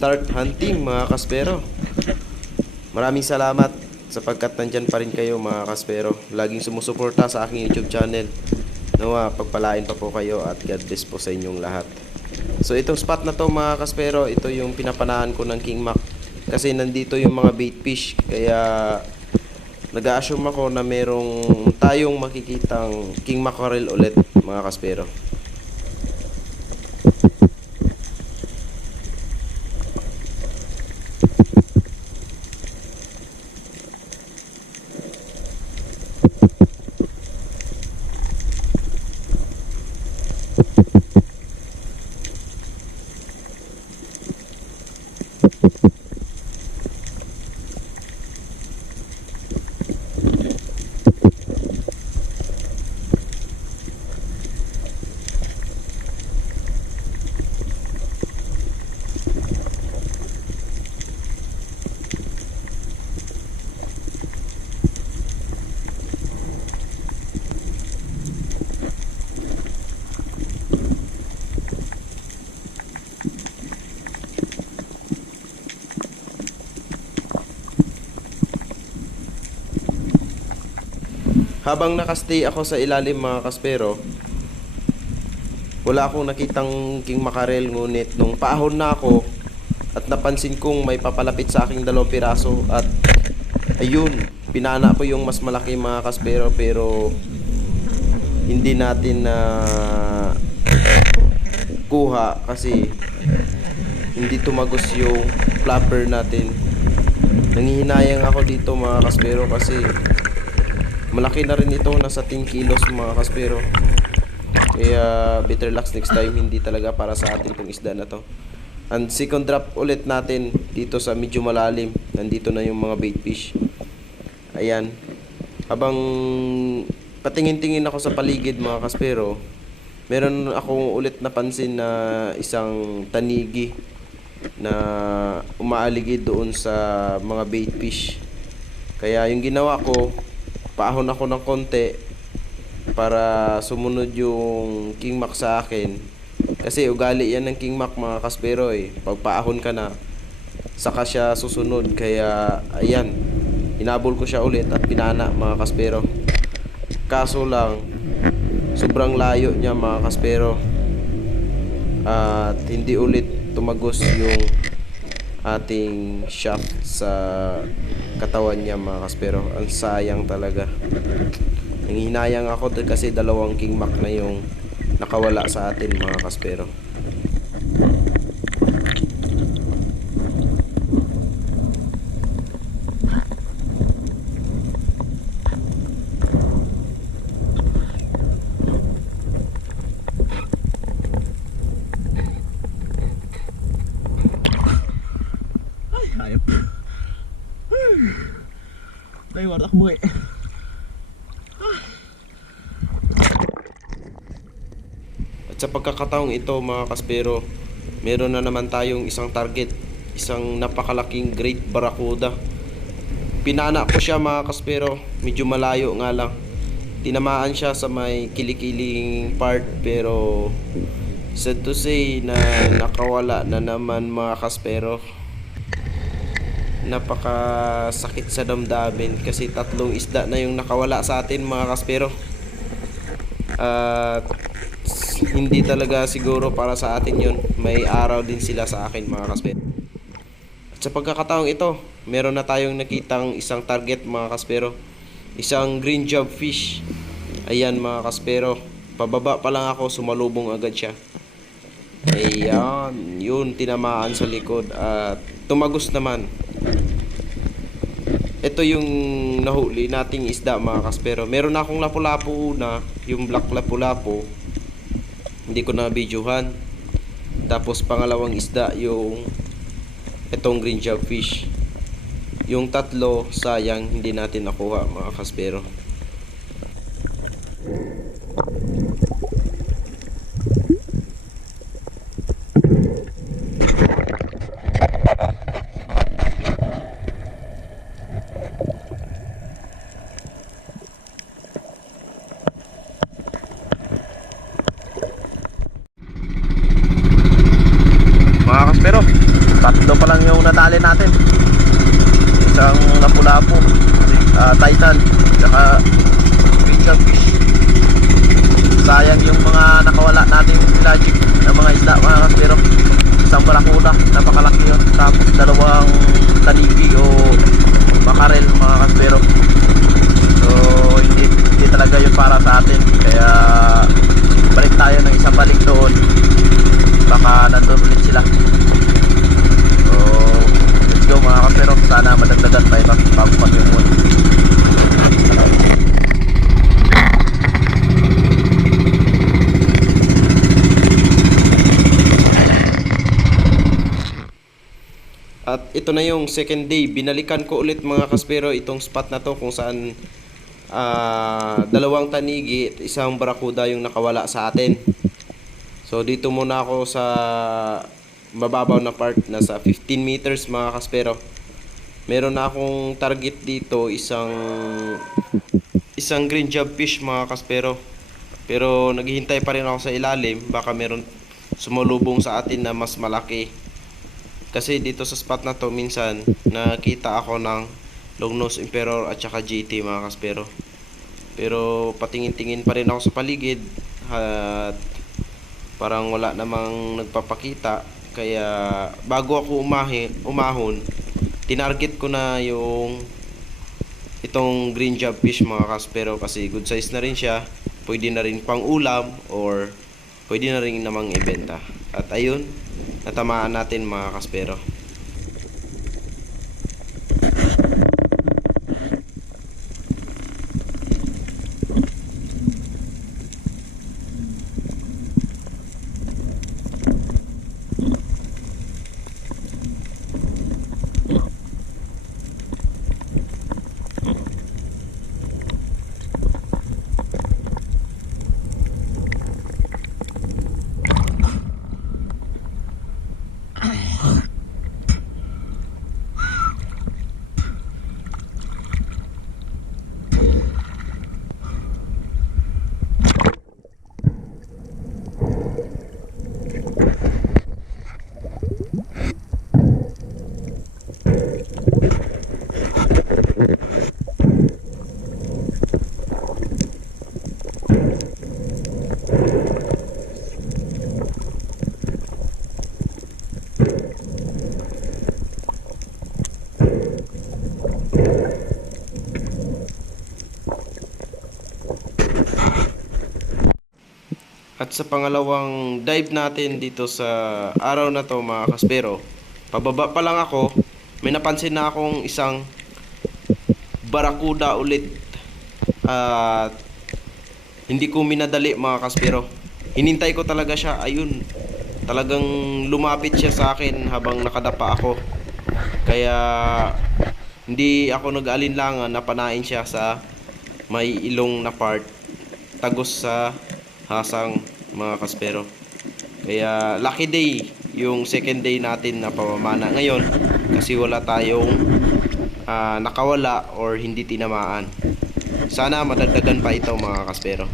start hunting mga kaspero. Maraming salamat sapagkat nandyan pa rin kayo mga kaspero. Laging sumusuporta sa aking YouTube channel. Nawa pagpalain pa po kayo at God bless po sa inyong lahat. So itong spot na to mga kaspero, ito yung pinapanahan ko ng King Mac. Kasi nandito yung mga bait fish. Kaya nag-a-assume ako na merong tayong makikitang King Mackerel ulit mga kaspero. Habang nakastay ako sa ilalim mga kaspero, wala akong nakitang King Mackerel, ngunit nung paahon na ako at napansin kong may papalapit sa aking 2 piraso at ayun, pinana ko yung mas malaki mga kaspero, pero hindi natin na kuha kasi hindi tumagos yung flapper natin. Nanghihinayang ako dito mga kaspero kasi malaki na rin ito, nasa 10 kilos mga kaspero. Kaya better luck next time, hindi talaga para sa atin itong isda na to. And second drop ulit natin dito sa medyo malalim. Nandito na yung mga bait fish. Ayan. Habang patingin-tingin ako sa paligid mga kaspero, meron akong ulit napansin na isang tanigi na umaaligid doon sa mga bait fish. Kaya yung ginawa ko, paahon ako ng konti para sumunod yung King Mac sa akin. Kasi ugali yan ng King Mac mga kaspero eh. Pag paahon ka na, saka siya susunod. Kaya ayan, hinabol ko siya ulit at pinana mga kaspero. Kaso lang, sobrang layo niya mga kaspero. At hindi ulit tumagos yung ating shaft sa katawan niya mga kaspero. Ang sayang talaga. Nanghihinayang ako kasi 2 King Mac na yung nakawala sa atin mga kaspero. Hayop. Ay, warak boy. At sa pagkakataong ito mga kaspero, meron na naman tayong isang target, isang napakalaking great barracuda. Pinana ko siya mga kaspero, medyo malayo nga lang. Tinamaan siya sa may kilikiling part, pero sad to say na nakawala na naman mga kaspero. Napakasakit sa damdamin kasi 3 isda na yung nakawala sa atin mga kaspero. At hindi talaga siguro para sa atin yun. May araw din sila sa akin mga kaspero. At sa pagkakataong ito, meron na tayong nakitang isang target mga kaspero. Isang green job fish. Ayan mga kaspero, pababa pa lang ako, sumalubong agad siya. Ayan, yun, tinamaan sa likod at tumagos naman. Ito yung nahuli nating isda mga kaspero. Meron na akong lapu-lapu una, yung black lapu-lapu, hindi ko na videohan. Tapos pangalawang isda yung itong green job fish. Yung 3 sayang hindi natin nakuha mga kaspero. Mga kaspero, 3 nahali natin. Isang lapu-lapu, Titan, saka big fish. Sayang yung mga nakawala nating pelagic na mga isda mga kaspero. Isang barakuda, napakalaki yun. Tapos dalawang tanigi o makarel mga kaspero. So hindi talaga yun para sa atin. Kaya balik tayo ng isang balik doon. Baka nandun ulit sila. So let's go mga kaspero. Sana madagdagan tayo bago pag yung moon. At ito na yung second day. Binalikan ko ulit mga kaspero itong spot na to kung saan dalawang tanigi at isang barakuda yung nakawala sa atin. So dito muna ako sa mababaw na part, nasa 15 meters mga kaspero. Meron na akong target dito, isang green job fish mga kaspero. Pero naghihintay pa rin ako sa ilalim, baka meron sumalubong sa atin na mas malaki. Kasi dito sa spot na to minsan nakita ako ng longnose emperor at saka GT mga kaspero. Pero patingin-tingin pa rin ako sa paligid at parang wala namang nagpapakita. Kaya bago ako umahon, tinarget ko na yung itong green job fish mga kaspero kasi good size na rin siya. Pwede na rin pang ulam or pwede na rin namang ibenta. At ayun, natamaan natin mga kaspero. At sa pangalawang dive natin dito sa araw na to mga kaspero, pababa pa lang ako, may napansin na akong isang barakuda ulit. At hindi ko minadali mga kaspero. Hinintay ko talaga siya, ayun. Talagang lumapit siya sa akin habang nakadapa ako. Kaya hindi ako nag-alinlangan na panain siya sa may ilong na part, tagos sa hasang mga kaspero. Kaya lucky day yung second day natin na pamamana ngayon kasi wala tayong nakawala or hindi tinamaan. Sana madagdagan pa ito mga kaspero.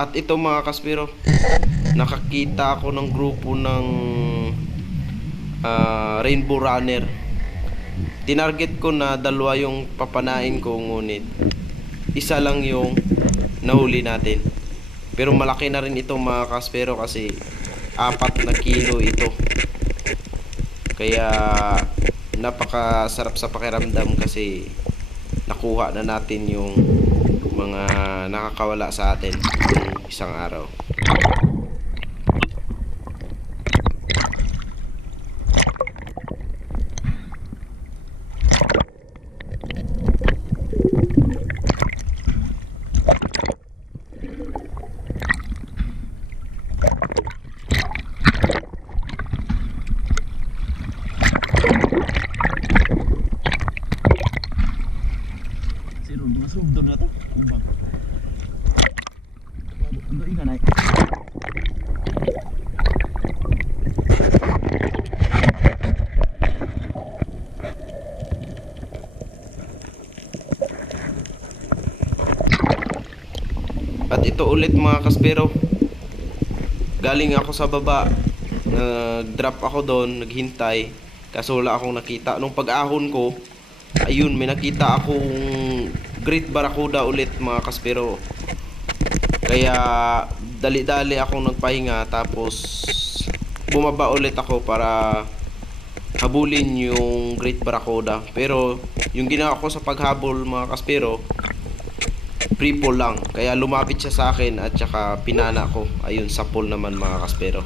At ito mga kaspero, nakakita ako ng grupo ng Rainbow Runner. Tinarget ko na dalawa yung papanain ko, ngunit isa lang yung nahuli natin. Pero malaki na rin ito mga kaspero kasi 4 na kilo ito. Kaya napakasarap sa pakiramdam kasi nakuha na natin yung mga nakakawala sa atin yung isang araw. Sino mga sumdon na to? Umbang. Ano ina na? At ito ulit mga kaspero, galing ako sa baba, nag-drop ako doon, naghintay, kaso wala akong nakita. Nung pag-ahon ko, ayun, may nakita akong Great Barracuda ulit mga kaspero. Kaya dali-dali akong nagpahinga, tapos bumaba ulit ako para habulin yung Great Barracuda. Pero yung ginawa ko sa paghabol mga kaspero, free fall lang. Kaya lumapit siya sa akin at saka pinana ko. Ayun, sa pool naman mga kaspero.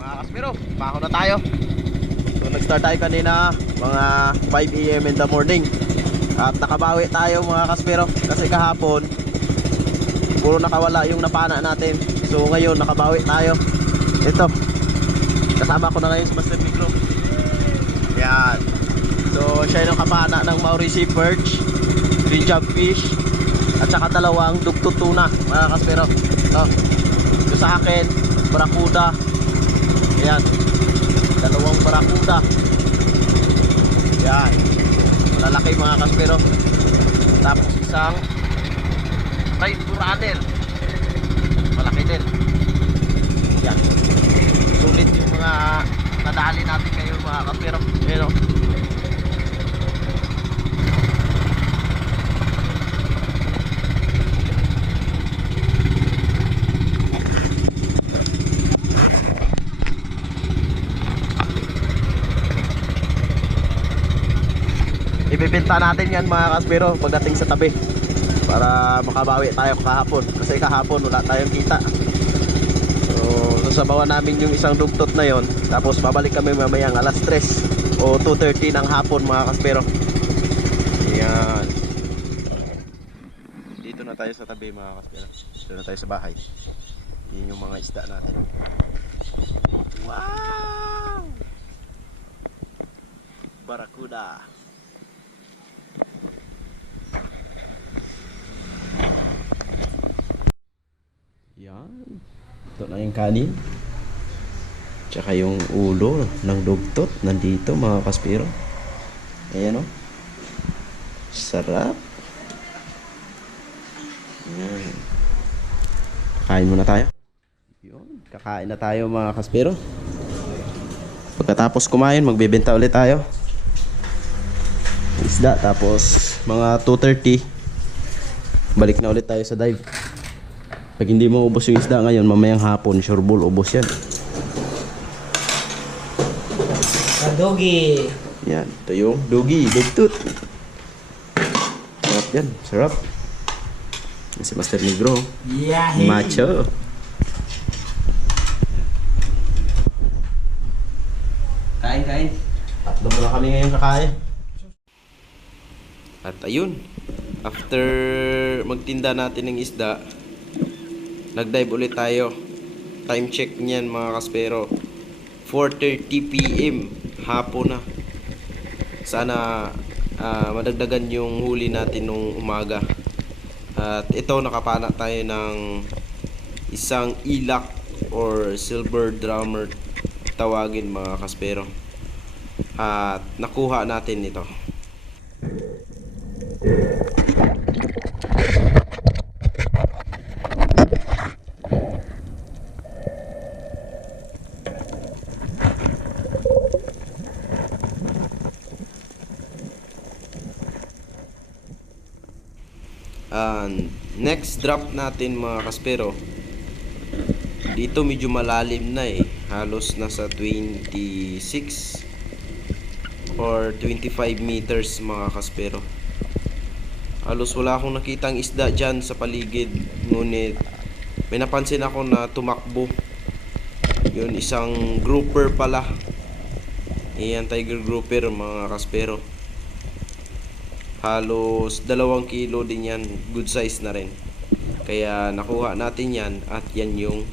Mga kaspero, pako na tayo. So nag-start tayo kanina mga 5 AM in the morning. At nakabawi tayo mga kaspero kasi kahapon puro nakawala yung napana natin. So ngayon nakabawi tayo. Ito, kasama ko na ngayon si Master Micro. Yan. So siya yung kapana ng Maurice Perch, green jobfish, at saka dalawang dugtong tuna mga kaspero. Ito sa akin, Barracuda. Ayan, dalawang Barracuda. Yan, malalaki mga kaspero. Tapos isang Rainbow Runner, malaki din. Yan, sulit yung mga nadali natin kayo mga kaspero. Ayan o. Ibibenta natin yan mga kaspero pagdating sa tabi para makabawi tayo kahapon, kasi kahapon wala tayong kita. So sasabawan namin yung isang dugtot na yon, tapos babalik kami mamayang alas 3 o 2:30 ng hapon mga kaspero. Yan, dito na tayo sa tabi mga kaspero. Dito na tayo sa bahay. Yun yung mga isda natin. Wow, Barracuda. Yan. Ito na yung kanin. Tsaka yung ulo ng dugtot nandito mga kaspero. Ayan o. Sarap. Yan. Kakain muna tayo. Yun. Kakain na tayo mga kaspero. Pagkatapos kumain, magbebenta ulit tayo. Isda. Tapos mga 2:30 balik na ulit tayo sa dive. Pag hindi mo ubos yung isda ngayon, mamayang hapon, sure bull, ubos yan. Dogi. Yan, ito yung dogi, dugtut. Sarap yan, sarap. Yan si Master Negro. Yahi. Macho. Kain, kain. Tatlo muna kami ngayon kakain. At ayun, After magtinda natin ng isda, nag-dive ulit tayo. Time check niyan mga kaspero, 4:30 PM, hapon na. Sana madagdagan yung huli natin nung umaga. At ito, nakapana tayo ng isang ilak or silver drummer tawagin mga kaspero. At nakuha natin ito. Next drop natin mga kaspero, dito medyo malalim na halos nasa 26 or 25 meters mga kaspero. Halos wala akong nakitang isda dyan sa paligid, ngunit may napansin ako na tumakbo. Yun, isang grouper pala. Iyan, tiger grouper mga kaspero. Halos 2 kilo din yan, good size na rin. Kaya nakuha natin yan, at yan yung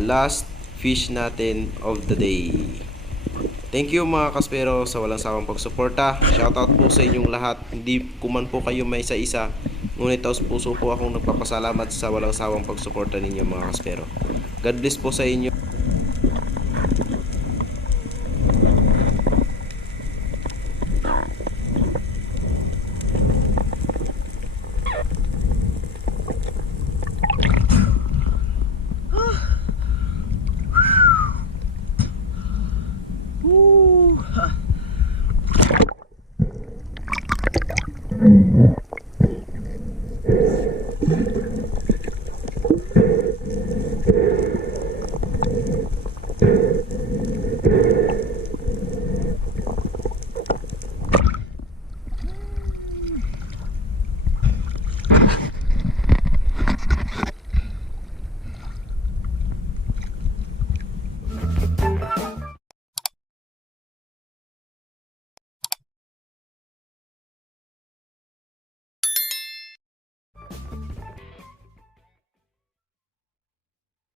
last fish natin of the day. Thank you mga kaspero sa walang sawang pagsuporta. Shoutout po sa inyong lahat. Hindi ko man po kayo may isa-isa, ngunit taos puso po akong nagpapasalamat sa walang sawang pagsuporta ninyo mga kaspero. God bless po sa inyo.